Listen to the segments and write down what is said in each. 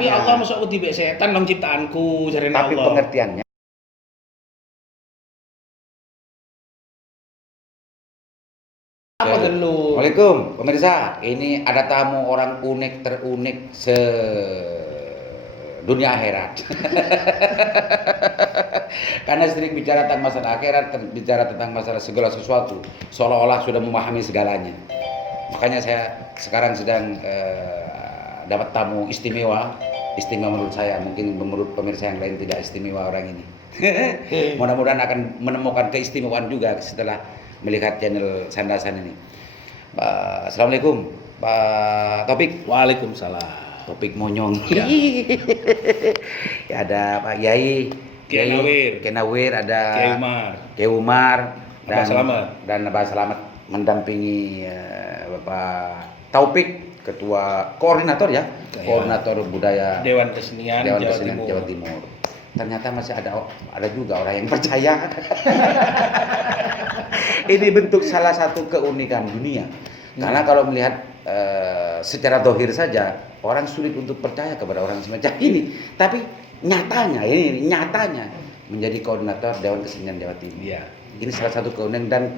Tapi Allah masuk wedi mbek setan nang ciptaanku jarene Allah. Tapi pengertiannya Apa dulu? Assalamualaikum pemirsa, ini ada tamu orang unik terunik dunia akhirat. Karena sering bicara tentang masalah akhirat, bicara tentang masalah segala sesuatu, seolah-olah sudah memahami segalanya. Makanya saya sekarang sedang dapat tamu istimewa. Istimewa menurut saya, mungkin menurut pemirsa yang lain tidak istimewa orang ini. Mudah-mudahan akan menemukan keistimewaan juga setelah melihat channel Sandasan ini. Assalamualaikum Pak Topik. Waalaikumsalam. Topik Monyong. Ya. Ya, ada Pak Yai Kenawir, ada Kiai Umar dan Abah Selamat mendampingi Bapak Taufik, ketua koordinator ya, koordinator budaya Dewan Kesenian Jawa Timur. Ternyata masih ada juga orang yang percaya. Ini bentuk salah satu keunikan dunia. Karena kalau melihat secara dohir saja, orang sulit untuk percaya kepada orang semacam ini. Tapi nyatanya menjadi koordinator Dewan Kesenian Jawa Timur. Ya. Ini salah satu keunikan dan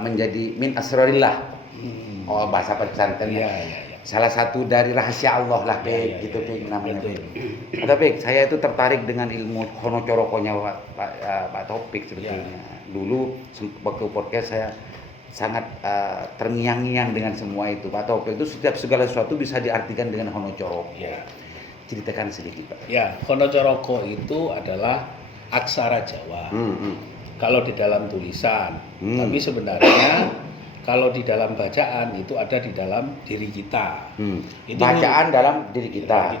menjadi min asrorillah. Oh, bahasa pesantren. Ya. Salah satu dari rahasia Allah lah, gitu namanya. Tapi saya itu tertarik dengan ilmu honocorokonya Pak Topik sebetulnya. Dulu waktu podcast saya sangat terngiang-ngiang dengan semua itu. Pak Topik itu setiap segala sesuatu bisa diartikan dengan honocoroko. Ya. Ceritakan sedikit, Pak. Ya, honocoroko itu adalah aksara Jawa. Kalau di dalam tulisan, tapi sebenarnya kalau di dalam bacaan itu ada di dalam diri kita. Itu bacaan dalam diri kita.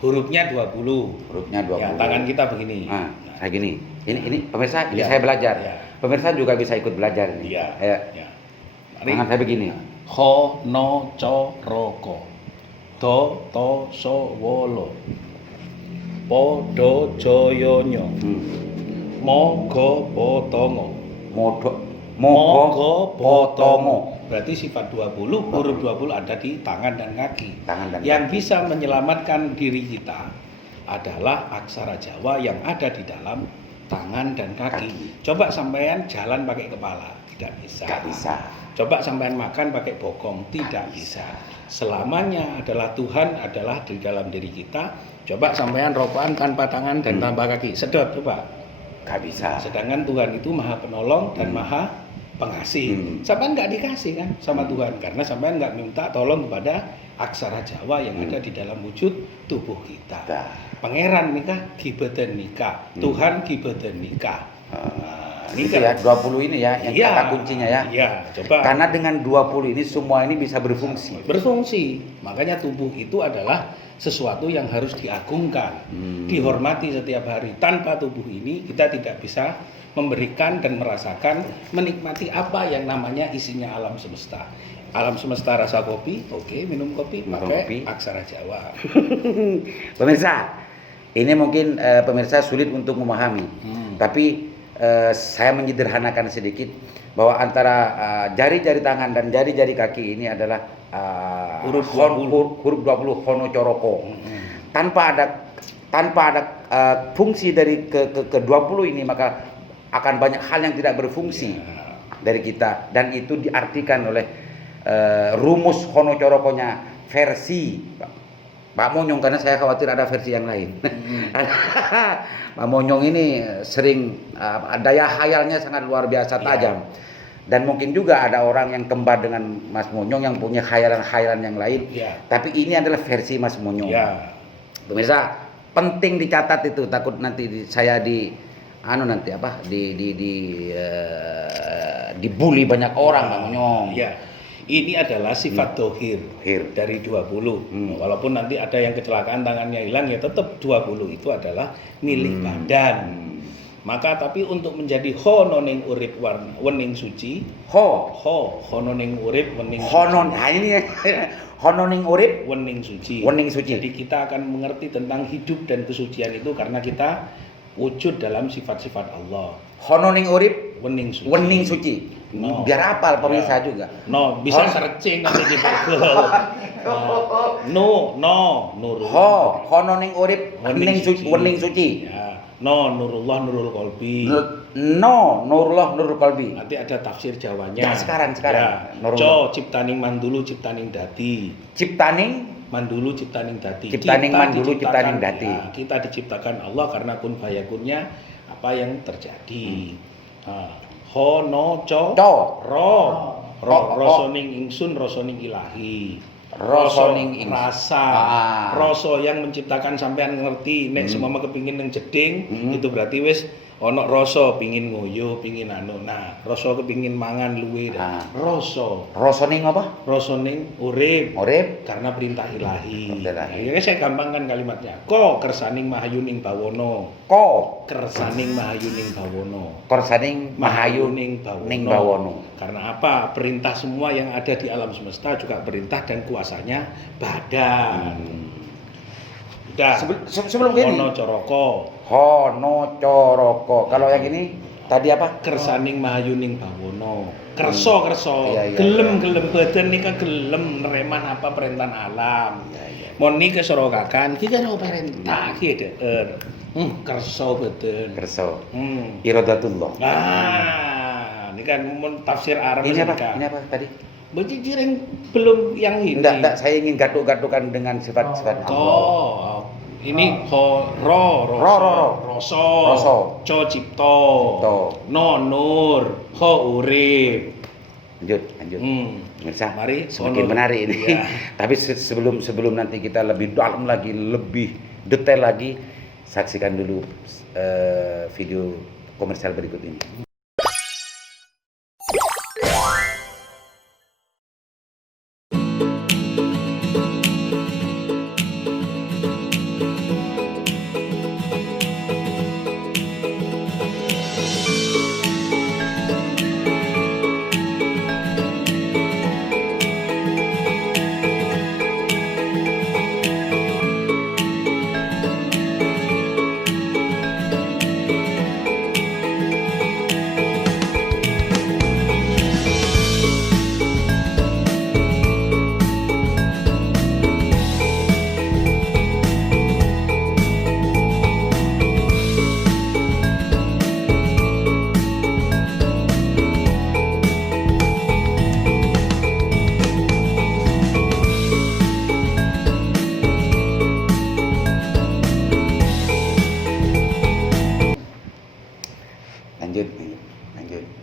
Hurufnya 20. Hurufnya 20. Ya, tangan kita begini. Nah, kayak gini. Ini pemirsa, ini Ya. saya belajar. Ya. Pemirsa juga bisa ikut belajar ini. Iya. Ya. Ya. Tangan saya begini. Honocoroko. Do to so wolo. Podo joyonyo. Mogo potongo. Mogo potongo. Berarti sifat 20, huruf 20 ada di tangan dan kaki. Yang kaki. bisa menyelamatkan diri kita adalah aksara Jawa yang ada di dalam tangan dan kaki. Coba sampean jalan pakai kepala, tidak bisa. Nggak bisa. Coba sampean makan pakai bokong, tidak bisa. Selamanya adalah Tuhan adalah di dalam diri kita. Coba sampean rokokan tanpa tangan dan tanpa kaki. Sedot coba. Nggak bisa. Sedangkan Tuhan itu Maha Penolong dan Maha Pengasih. Sampean nggak dikasih kan sama Tuhan karena sampean nggak minta tolong kepada aksara Jawa yang ada di dalam wujud tubuh kita. Pangeran nikah gibeten nikah, Tuhan gibeten nikah. Ini ya 20 ini ya yang kata kuncinya ya. Iya, coba. Karena dengan 20 ini semua ini bisa berfungsi. Makanya tubuh itu adalah sesuatu yang harus diagungkan, dihormati setiap hari. Tanpa tubuh ini kita tidak bisa memberikan dan merasakan, menikmati apa yang namanya isinya alam semesta. Alam semesta rasa kopi, oke, minum kopi pakai aksara Jawa. Pemirsa, ini mungkin pemirsa sulit untuk memahami, tapi saya menyederhanakan sedikit bahwa antara jari-jari tangan dan jari-jari kaki ini adalah huruf 20 honocoroko. Tanpa ada fungsi dari ke 20 ini, maka akan banyak hal yang tidak berfungsi dari kita, dan itu diartikan oleh rumus honocorokonya versi Pak Monyong, karena saya khawatir ada versi yang lain. Pak Monyong ini sering daya khayalnya sangat luar biasa tajam. Dan mungkin juga ada orang yang kembar dengan Mas Monyong yang punya khayalan-khayalan yang lain. Tapi ini adalah versi Mas Monyong. Pemirsa, penting dicatat itu, takut nanti saya dibully banyak orang Pak Monyong. Ini adalah sifat dohir dari 20. Walaupun nanti ada yang kecelakaan tangannya hilang, ya tetap 20 itu adalah milik badan. Maka tapi untuk menjadi hononing urip wening suci, hononing urip wening suci. Hononing urip wening suci. Jadi kita akan mengerti tentang hidup dan kesucian itu karena kita wujud dalam sifat-sifat Allah. Hononing urip wening suci. Wening suci. No. Biar hafal pemirsa Ya. juga. No, bisa Ho- searching nanti di Google. No, Nurul. Hono ning urip wening suci, wening suci. Ya. No, Nurullah Nurul Qalbi. No, Nurullah Nurul Qalbi. Nanti ada tafsir Jawanya. Ya, sekarang. Ya. Nurullah. Ciptaning mandulu ciptaning dadi. Ciptaning Mandulu ciptaning dati. Ciptaning Kita mandulu diciptakan, ciptaning dati. ya, kita diciptakan Allah karena kun fayakunnya apa yang terjadi. Hono co ro rosoning ingsun rosoning ilahi. Rosoning rasa. Roso yang menciptakan sampean ngerti nek semama kepingin nang jeding itu berarti wis ono rasa pingin ngoyo, pingin anu. Nah, rasa kepingin mangan luwe. Rasa. Rosoning apa? Rosoning urip. Urip. Karena perintah ilahi. Ilahi. Ini saya gampangkan kalimatnya. Ko kersaning mahayuning bawono. Ko Kersaning mahayuning bawono. korsaning mahayuning ning bawono. Karena apa? Perintah semua yang ada di alam semesta juga perintah dan kuasanya badan. Udah. Sebelum gini. Ono coroko. Hono coroko. Kalau yang ini tadi apa? Kersaning mahayuning bawono. Kerso. Iya, Gelem badan nika gelem nereman apa perintah alam. Mon niki sorokakan ki kan perintah ki deur. Kerso badan. Kerso. Hmm. Iradatullah. Nah, ini kan mun tafsir Arab Ini apa? Ini Ini apa tadi? Bejijireng belum yang ini. Enggak, saya ingin gatuk-gatukan dengan sifat-sifat Allah. Oh, ini roso, co cipto, no nur, ho urip. Lanjut. Pemirsa, Mari, semakin ono. menarik ini. Ya. Tapi sebelum nanti kita lebih dalam lagi, lebih detail lagi, saksikan dulu video komersial berikut ini.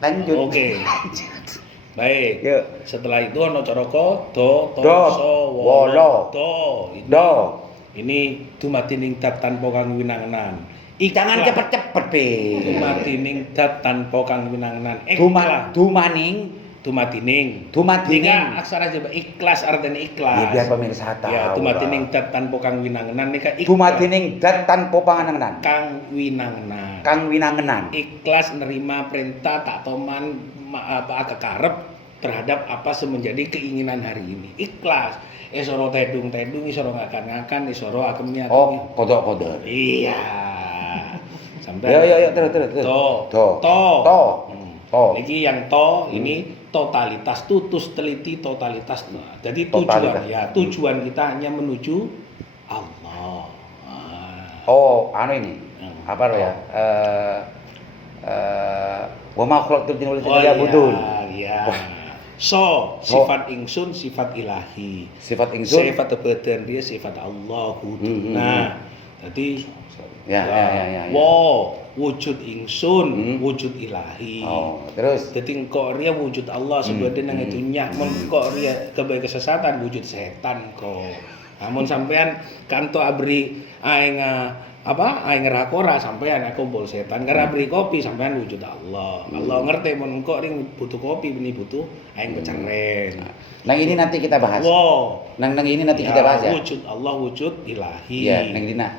Lanjut. Oke. Baik. Yuk. Setelah itu ono coroko do to Do, so wolo. Itu. Do. Ini dumatining dat tanpa kang winangenan. Jangan cepet-cepet, Be. Dumatining dat tanpa kang winangenan. Dumatining. Nika aksara Jawa ikhlas artinya ikhlas. Ya biar pemirsa tahu. Ya, dumatining dat tanpa kang winangenan nika ikhlas. Dumatining dat tanpa panganangan. Kang winangenan. Kang winangenan. Ikhlas nerima perintah tak toman apa kekarep terhadap apa semenjadi keinginan hari ini. Ikhlas. Isoro tedung-tedung, isoro ngakan-ngakan, isoro akemnya. Oh, kodok-kodok. Iya. Sampai. Ya, terus. To. Niki yang ini totalitas, tutus teliti totalitas. Nah, jadi Totalitas. tujuan kita hanya menuju Allah. Oh, ini. Apa ya? Wa ma khalaqtul jinna wal insa illa liya'budun. Iya. So, sifat ingsun sifat ilahi. Sifat ingsun. Sifat badan dia sifat Allah. Nah, jadi Ya. wujud ingsun, wujud ilahi. Oh, terus. Jadi kok ria wujud Allah sebadan yang itu nyakmon kok ria kebaik kesesatan wujud setan kok. Namun sampean kanto abri aing aing rakora sampean aku bol setan karena abri kopi sampean wujud Allah. Allah ngerti mun kok ring butuh kopi ini butuh aing peceren. Nang ini nanti kita bahas. Nang ini nanti kita bahas ya. Wujud Allah wujud ilahi. Iya, nang dina.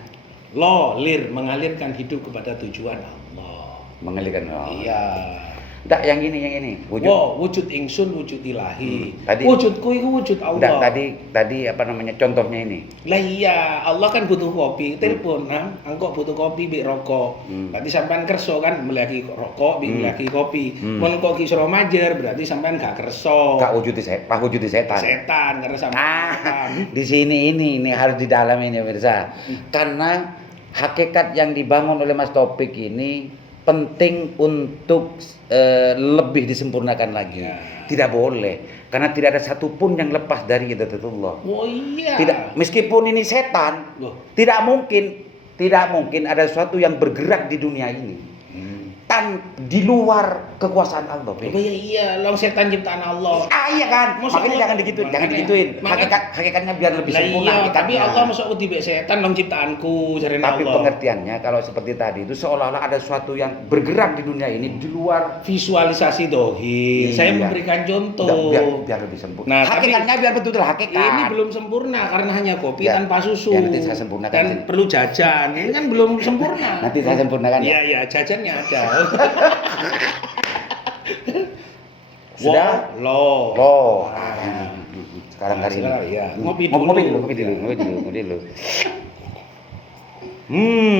Mengalirkan hidup kepada tujuan Allah. Mengalirkan. Iya. Enggak, yang ini. Wujud ingsun, wujud ilahi. Tadi- Wujudku itu wujud Enggak, Allah. tadi apa namanya contohnya ini. Lah iya, Allah kan butuh kopi, telepon, engkau butuh kopi, bik rokok. Berarti sampean kerso kan melaki rokok, bik melaki kopi. Mun kok ki sira majer, berarti sampean gak kerso. Enggak wujud setan. Setan karena sampean. Di sini ini harus didalamin ya pemirsa. Karena hakikat yang dibangun oleh Mas Taufik ini penting untuk lebih disempurnakan lagi. Ya. Tidak boleh, karena tidak ada satupun yang lepas dari hidatullah. Oh iya. Tidak, meskipun ini setan, Loh. tidak mungkin ada sesuatu yang bergerak di dunia ini di luar kekuasaan Allah. Oh iya, long setan ciptaan Allah. Iya kan, Maksud makanya Allah- jangan digituin. makanya- Hakikatnya biar lebih Lah sempurna. iya, hakikatnya. tapi Allah masuk ke tibe setan long ciptaanku, jarene Tapi Allah. pengertiannya kalau seperti tadi itu seolah-olah ada sesuatu yang bergerak di dunia ini di luar. Visualisasi dohir. Saya Iya. memberikan contoh. Biar lebih sempurna. Nah, tapi Hakikatnya biar betul-betul hakikat. ini belum sempurna karena hanya kopi Ya, tanpa susu. ya, nanti saya sempurnakan dan sini. perlu jajan. Ini kan belum sempurna. Nanti saya sempurnakan ya. Iya, iya, jajannya ada. Sudah? Loh. Ah. Sekarang hari ini. Sekarang, iya. Ngopi Ngopi dulu. dulu.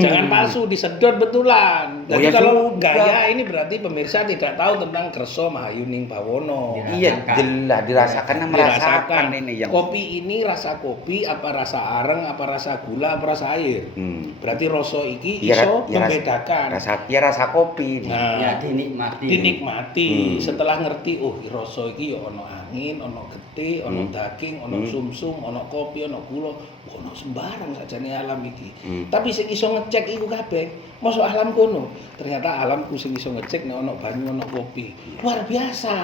Jangan palsu, disedot betulan. Oh, Jadi ya kalau sudah. gaya ini berarti pemirsa tidak tahu tentang Kerso Mahayuning Bawono. Iya, jelas dirasakan, merasakan ini yang. Kopi ini rasa kopi, apa rasa areng, apa rasa gula, apa rasa air. Berarti rasa iki iso membedakan. Rasa kopi. Nah, Ya dinikmati. dinikmati. Setelah ngerti, oh rasa iki ya ono angin, ono getih, ono daging, ono sumsum, ono kopi, ono gula, ono sembarang sajane alam iki. Tapi sing iso ngecek iku kabeh, mosok alam kono. Ternyata alamku sing iso ngecek nek ono banyu, ono kopi. Luar biasa.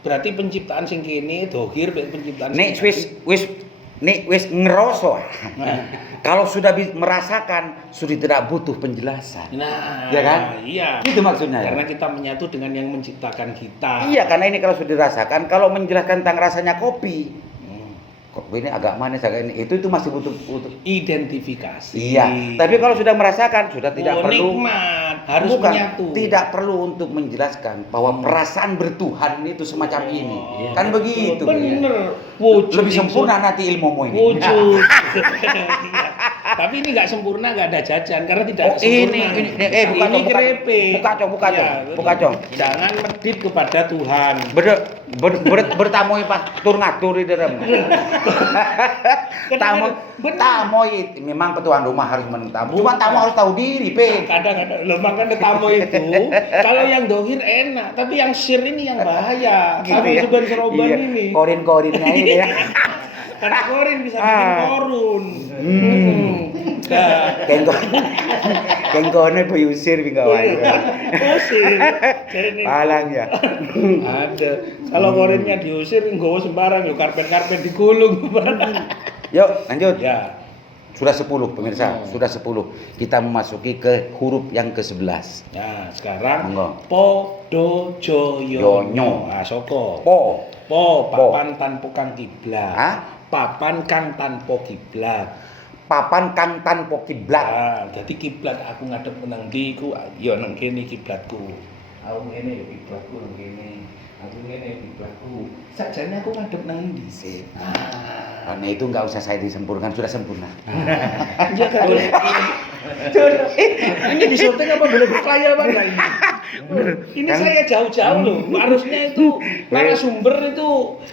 Berarti penciptaan sing kene dohir penciptaan Nek sing wis ngeroso. Kalau sudah merasakan, sudah tidak butuh penjelasan. Nah, Ya kan? Iya. Itu maksudnya. Karena kita menyatu dengan yang menciptakan kita. Iya, karena ini kalau sudah dirasakan, kalau menjelaskan tentang rasanya kopi, kopi ini agak manis, agak ini, itu masih butuh. Identifikasi. Iya. Tapi kalau sudah merasakan, sudah tidak perlu. Nikmat, harus Bukan, menyatu. tidak perlu untuk menjelaskan bahwa perasaan bertuhan itu semacam ini. Iya. Kan begitu. Bener. Wujud Lebih sempurna nanti ilmumu ini. Wujud. Iya. Tapi ini nggak sempurna, nggak ada jajan karena tidak sempurna. Buka ini cong, grepe. buka Iya, cong. betul. Buka cong. Jangan medit kepada Tuhan. Bertamu pas tur ngatur di dalam. Tamu itu memang ketuan rumah harus menentamu. Cuma tamu harus tahu diri, Pe. Kadang-kadang lo makan tamu itu kalau yang dohir enak, tapi yang sir ini yang bahaya. Sama ya? seroban Iya. ini. Korin-korinnya ini ya. Karena korin bisa bikin korun. Nah, Kengkone peyusir kawan. usir. Jadi ini Palang ya. ada. Kalau korinnya diusir, nggawa sembarang, yuk karpet-karpet digulung. Yuk, lanjut. Ya. Sudah 10 pemirsa, sudah 10. Kita memasuki ke huruf yang ke-11. Nah, sekarang Monggo. po do jo yo nyo. Ah, soko. Po papan tanpa kang kiblat. Hah? Papan kang tanpa kiblat. Papan kang tanpa kiblat. Ah, jadi kiblat aku ngadep nang ndi iku, ya nang kene kiblatku. Aku ngene ya kiblatku nang kene. Aku ngene ya kiblatku. Sakjane aku ngadep nang ndi sih? Karena itu nggak usah saya disempurnakan, sudah sempurna. Ya kan. Ini disyuting apa boleh berkaya apa enggak ini? Ini Kan- saya jauh-jauh loh. Harusnya itu narasumber itu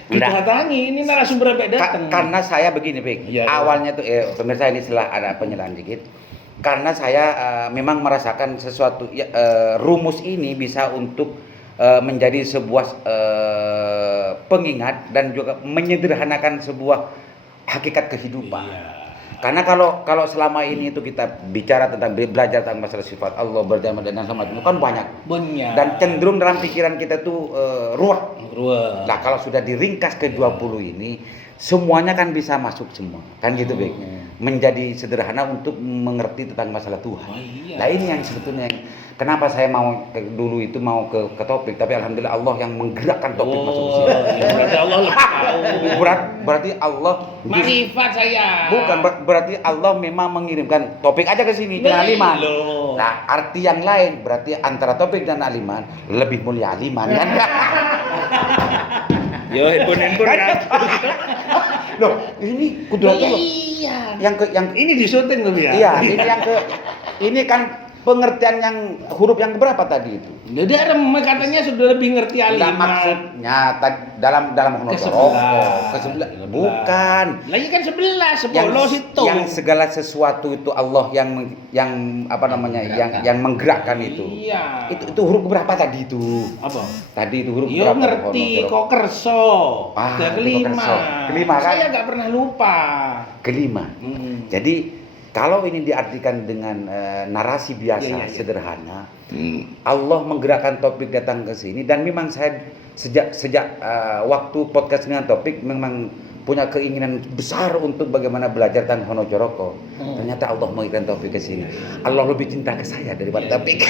didatangi. Ini narasumber sampai datang. Karena saya begini, Pik. Iya, Awalnya tuh pemirsa ini setelah ada penjelasan dikit. Karena saya memang merasakan sesuatu rumus ini bisa untuk menjadi sebuah pengingat dan juga menyederhanakan sebuah hakikat kehidupan. Iya. Karena kalau selama ini itu kita bicara tentang belajar tentang masalah sifat Allah berdamai dan sama itu kan banyak. Banyak. Dan cenderung dalam pikiran kita tuh ruwet. Ruwet. Nah, kalau sudah diringkas ke 20 ini, semuanya kan bisa masuk semua, kan gitu, Bek. Hmm. Menjadi sederhana untuk mengerti tentang masalah Tuhan. Oh, iya. Nah ini yang sebetulnya kenapa saya mau dulu itu mau ke topik, tapi alhamdulillah Allah yang menggerakkan topik masuk ke sini. Iya, berarti Allah lebih tahu. Berarti Allah Marifat saya. bukan berarti Allah memang mengirimkan topik aja ke sini dengan aliman. Loh. Nah, arti yang lain berarti antara topik dan aliman lebih mulia aliman kan? Yo, handphone kan. Loh, ini kudratullah. Iya. Yang Ini disyuting loh ya. iya, ini kan pengertian yang huruf yang keberapa tadi itu? Jadi katanya sudah lebih ngerti Nah, aliman. maksudnya dalam ke-11. Bukan. Lah iya kan 11 itu. Yang segala sesuatu itu Allah yang apa namanya? Yang menggerakkan itu. Iya. Itu huruf keberapa tadi itu? Apa? Tadi itu huruf Yo keberapa? ngerti kok kerso. Ah, Udah itu kelima. kerso. Kelima kan? Saya nggak pernah lupa. Kelima. Jadi kalau ini diartikan dengan narasi biasa Iya. sederhana, Allah menggerakkan topik datang ke sini dan memang saya sejak waktu podcast dengan topik memang punya keinginan besar untuk bagaimana belajar tentang Honojoroko. Ternyata Allah mengirimkan topik ke sini. Allah lebih cinta ke saya daripada topik.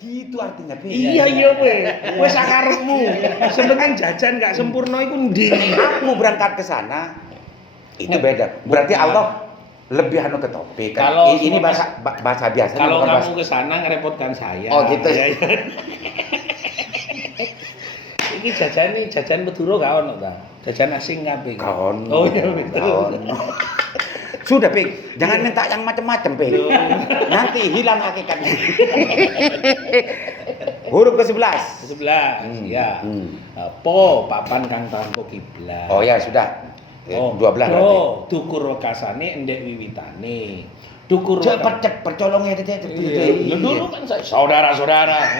Gitu artinya. Iya we. Wes sakarepmu. Sebenarnya jajan nggak sempurna iku ndi? Aku berangkat ke sana itu beda. Berarti Allah lebih ke topik. Kalau ini semua bahasa biasa. Kalau bukan kamu ke sana ngerepotkan saya. Oh, gitu. Iya, iya. Iki jajan Madura gak ono ta? Jajan asing kabeh. Kaon. Oh iya betul. Sudah, Pik. Jangan minta yang macam-macam, Pik. Nanti hilang hakikatnya. Huruf ke-11. 11. Ya. Po papan kang tanpa kiblat. Oh ya, sudah. 12 berarti. Dukur wekasane endek wiwitane. Dukur Cepet percolongnya itu. Dulu kan saya saudara-saudara.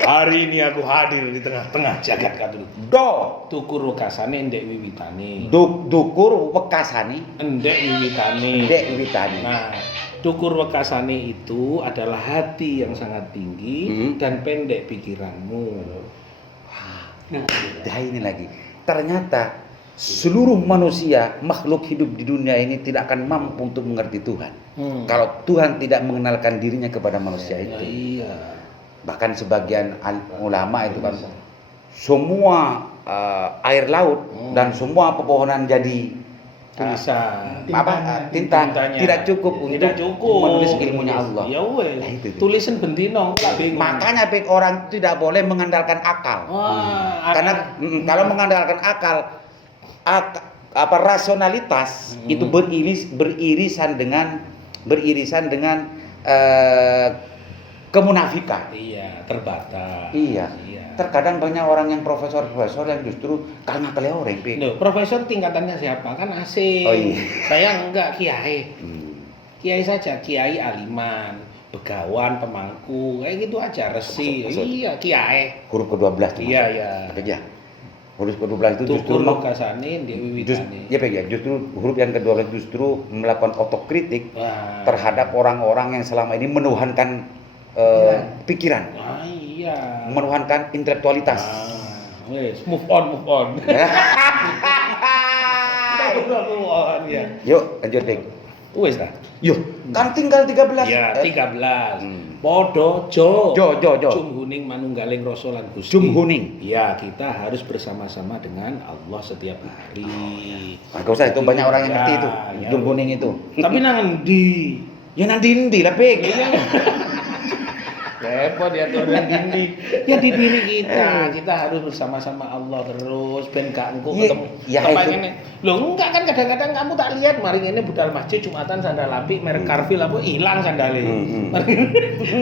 Hari ini aku hadir di tengah-tengah jagat Katulik. Do. Dukur wekasane endek wiwitane. Dukur wekasani. Endek wiwitane. Endek wiwitane. Nah, dukur wekasane itu adalah hati yang sangat tinggi dan pendek pikiranmu. Nah, ini lagi. Ternyata seluruh manusia, makhluk hidup di dunia ini tidak akan mampu untuk mengerti Tuhan. Kalau Tuhan tidak mengenalkan dirinya kepada manusia itu. Iya. Bahkan sebagian ulama itu kan semua air laut dan semua pepohonan jadi tulisan tinta tidak cukup untuk menulis ilmunya Allah. Ya weh. Nah, itu. Tulisan bendino lah bingung. Makanya orang tidak boleh mengandalkan akal. Karena kalau mengandalkan akal rasionalitas itu beririsan dengan kemunafikan. Iya, terbatas. Iya. Terkadang banyak orang yang profesor yang justru karena keleoreng. Loh, profesor tingkatannya siapa? Kan asing. Oh iya. Saya enggak kiai. Kiai saja, kiai aliman, begawan, pemangku, kayak gitu aja, resi. Maksud. Iya, kiai. Huruf ke-12 Iya, iya. Aja. Huruf ke-12 itu justru lokasane ndek wiwitane. Ya, justru huruf yang ke-12 justru melakukan otokritik terhadap orang-orang yang selama ini menuhankan pikiran. Iya. Menuhankan intelektualitas. Wes, move on. Ya. Yuk, lanjut, Dik. Wes ta? Yuk, kan tinggal 13. Ya, 13. Padha jo. Jumhuning manunggaling rasa lan Gusti. Jumhuning. Iya, kita harus bersama-sama dengan Allah setiap hari. Enggak usah, itu banyak orang yang ngerti itu. Ya. Jumhuning itu. Tapi nang endi? Ya nanti lah, Pik. Repot ya turun dindi. Ya di diri kita harus bersama-sama Allah terus ben gak engko ketemu. Kepengene. Lho enggak kan kadang-kadang kamu tak lihat mari ngene budal masjid Jumatan sandal apik merek Carville apa ilang sandale.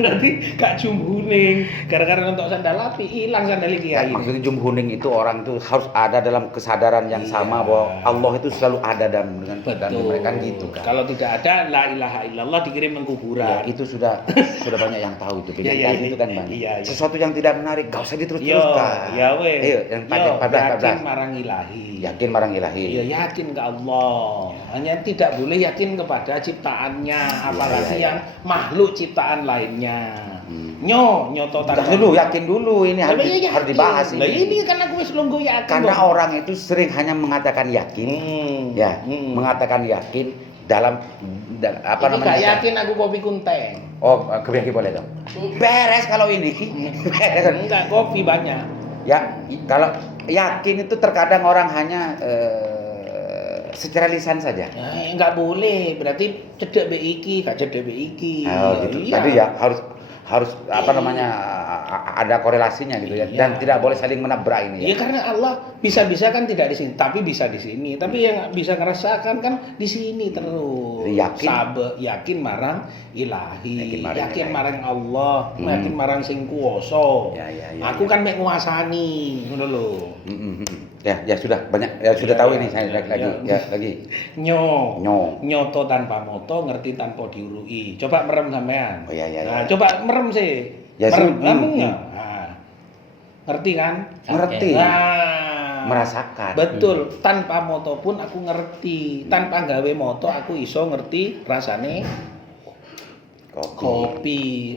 Nanti gak jumhuning gara-gara nonton sandal apik ilang sandale kiai. Maksudnya jumhuning itu orang itu harus ada dalam kesadaran yang sama bahwa Allah itu selalu ada dan mereka gitu kan. Kalau tidak ada la ilaha illallah dikirim ke kuburan. Ya, itu sudah banyak yang tahu itu. kan iya, itu kan Bang. iya, iya. Sesuatu yang tidak menarik gak usah Yo, diterus-teruskan. ya weh. Ayo yang Yo, 14. yakin marang ilahi. Yakin marang ilahi. Iya, yakin ke Allah. Hanya tidak boleh yakin kepada ciptaannya, apalagi iya. yang makhluk ciptaan lainnya. Nyoto Jangan dulu, yakin dulu ini harus, harus dibahas ini. Nah, ini kan aku wis lungguh yakin. Karena kok. orang itu sering hanya mengatakan yakin, mengatakan yakin dalam apa Ini namanya? gak yakin aku kopi kunteng. Oh, kebiaki boleh dong. Beres kalau ini. Enggak, kopi banyak. Ya, kalau yakin itu terkadang orang hanya secara lisan saja. Enggak boleh, berarti cedek BIK, gak cedek BIK. Oh, gitu. Iya. Tadi ya harus apa namanya ada korelasinya gitu ya. Dan tidak boleh saling menabrak ini ya. Iya, karena Allah bisa-bisa kan tidak di sini, tapi bisa di sini. Tapi yang bisa ngerasakan kan di sini terus. Yakin. Yakin marang ilahi, Yakin marang marang Allah, yakin marang sing kuwasa. Ya, Aku kan mek nguasani, ngono lho. Ya sudah banyak ya sudah tahu ini saya lagi. Nyoto tanpa moto, ngerti tanpa diurui. Coba merem sampean. Oh iya. Nah, coba merem sih. Ya, merem, sih. Nah, ngerti kan? Ngerti. Nah, Merasakan. betul. Tanpa moto pun aku ngerti. Tanpa gawe moto aku iso ngerti rasane kopi.